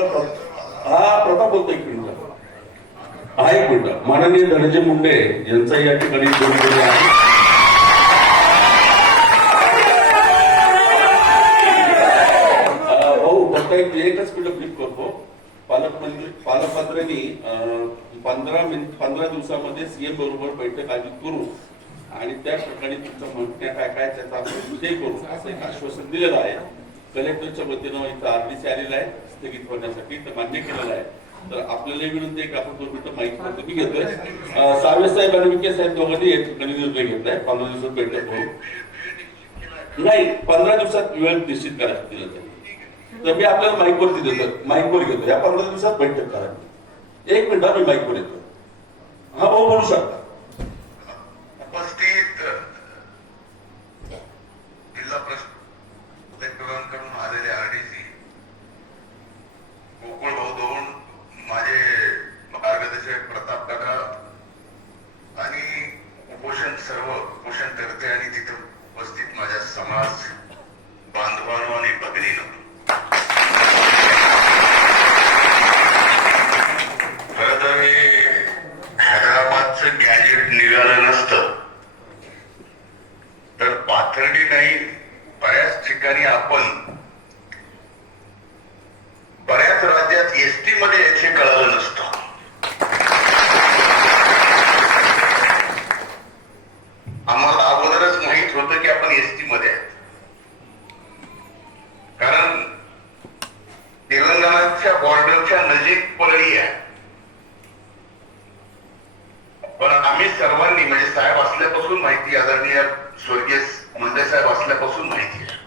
हा प्रताप बोलतोय एक आहे हा माननीय धनंजय मुंडे यांचा या ठिकाणी दोन आहे एकच मिनिट क्लिक करतो पालकमंत्री पालकमंत्र्यांनी पंधरा मिनिट पंधरा दिवसामध्ये सीएम बरोबर बैठक आयोजित करू आणि त्या ठिकाणी तुमचं म्हणण्या काय काय त्याचा आपण विषय करू असं एक आश्वासन दिलेलं आहे कलेक्टरच्या वतीनं म्हणजे इथं आरडीसी आलेला आहे स्थगित करण्यासाठी तर मान्य केलेलं आहे तर आपल्याला विनंती आहे की आपण दोन मिनिटं माहिती करतो मी घेतोय सावे साहेब आणि विके साहेब दोघांनी कधी निर्णय घेतलाय पंधरा दिवसात बैठक होईल नाही पंधरा दिवसात वेळ निश्चित करायला दिलं जाईल तर मी आपल्याला माईकवर देतो माईकवर घेतो या पंधरा दिवसात बैठक करा एक मिनिट मी माईकवर येतो हा भाऊ बोलू शकता उपस्थित निघालं नसतं तर पाथर्डी नाही बऱ्याच ठिकाणी आपण बऱ्याच राज्यात एसटी मध्ये याचे कळालं नसतं आम्हाला अगोदरच माहित होतं की आपण एसटी मध्ये कारण तेलंगणाच्या बॉर्डरच्या नजीक पळली आहे स्वर्गीय मुंडे साहेब असल्यापासून माहिती आहे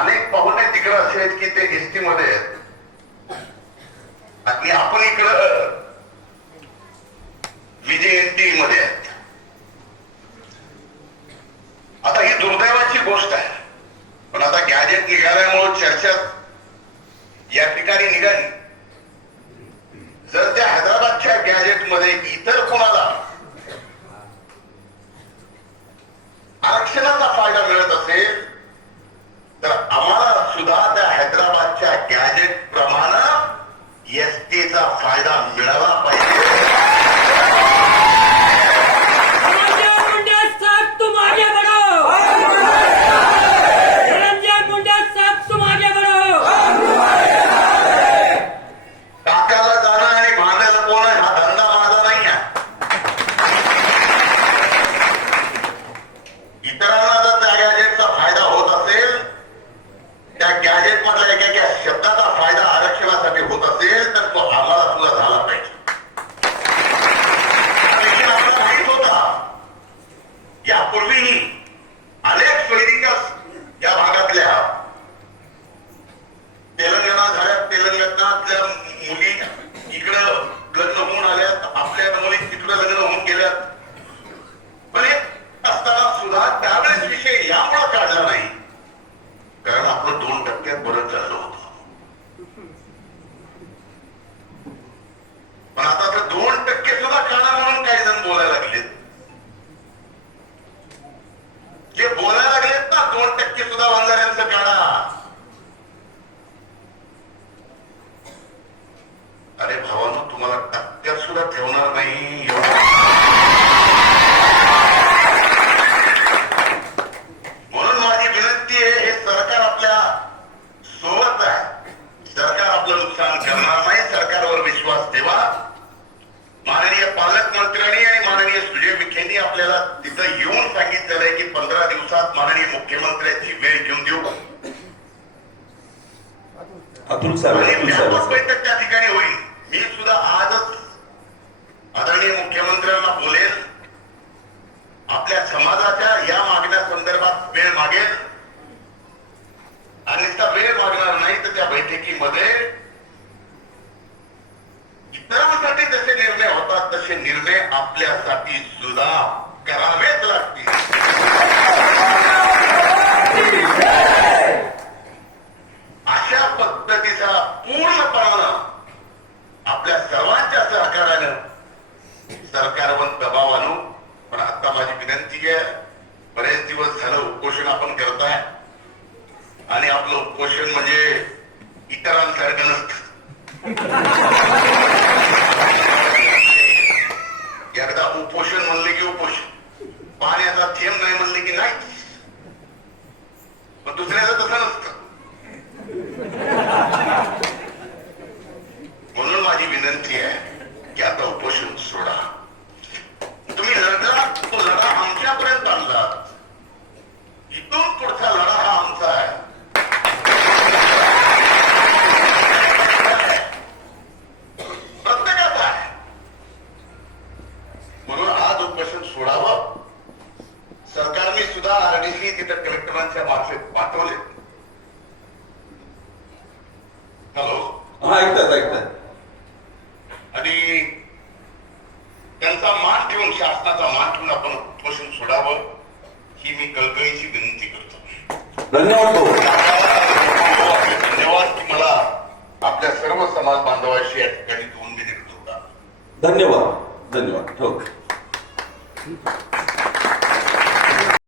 अनेक पाहुणे तिकडे असे आहेत की ते एसटी मध्ये आहेत आणि आपण इकडं विजयंती मध्ये आहेत आता ही दुर्दैवाची गोष्ट आहे पण आता गॅजेट निघाल्यामुळे चर्चा या ठिकाणी निघाली जर त्या हैदराबादच्या गॅजेट मध्ये इतर प्रमाण एसटीचा फायदा मिळाला पाहिजे बोलत राहिलो पण आता तर दोन टक्के सुद्धा खाणार म्हणून काही जण बोलायला लागलेत जे बोलायला लागलेत ना दोन टक्के सुद्धा अतुल बैठक त्या ठिकाणी होईल मी सुद्धा आजच आदरणीय मुख्यमंत्र्यांना बोलेल आपल्या समाजाच्या या मागण्या संदर्भात वेळ मागेल आणि त्या वेळ मागणार नाही तर त्या बैठकीमध्ये इतरांसाठी जसे निर्णय होतात तसे निर्णय आपल्यासाठी सुद्धा करावेच लागतील सरकारवर दबाव आणू पण आता माझी विनंती आहे बरेच दिवस झालं उपोषण आपण करताय आणि आपलं उपोषण म्हणजे इतरांसारखं नसतं सोडावं सरकारने सुद्धा आरडीसी तिथं कलेक्टरांच्या मार्फत पाठवले हॅलो हा ऐकतात ऐकतात आणि त्यांचा मान ठेवून शासनाचा मान ठेवून आपण उपोषण सोडावं ही मी कळकळीची विनंती करतो धन्यवाद धन्यवाद की मला आपल्या सर्व समाज बांधवाशी या ठिकाणी दोन मिनिट धन्यवाद